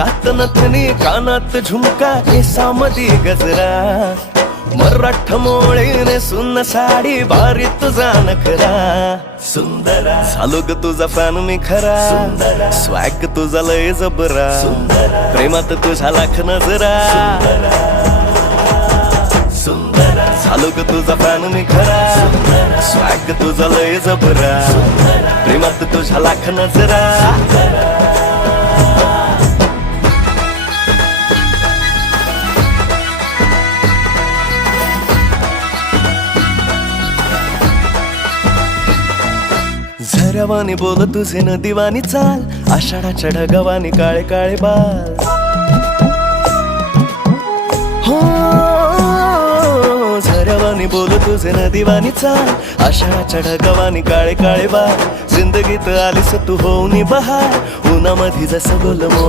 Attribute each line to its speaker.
Speaker 1: नाकात नथनी कानात झुमका केसामधी गजरा. मराठ मोळीने सुन्न साडी भारी तुझा नखरा. सुंदरा. झालो ग तुझा फॅन मी खरा. स्वॅग तुझा लय जबरा. प्रेमात तुझा लाख नजरा. सुंदर. झालो ग तुझा फॅन मी खरा. स्वॅग तुझा लय जबरा. प्रेमात तुझ्या लाख नजरा. झरवानी बोल तुझे न दिवानी चाल आषाढाच्या ढगवानी काळे काळे बाल. हो झरवानी बोल तुझे न दिवानी चाल आषाढाच्या ढगवानी काळे काळे बाल. जिंदगीत आलीस तू होऊनी बहार उन्हामध्ये जसं बोल मोह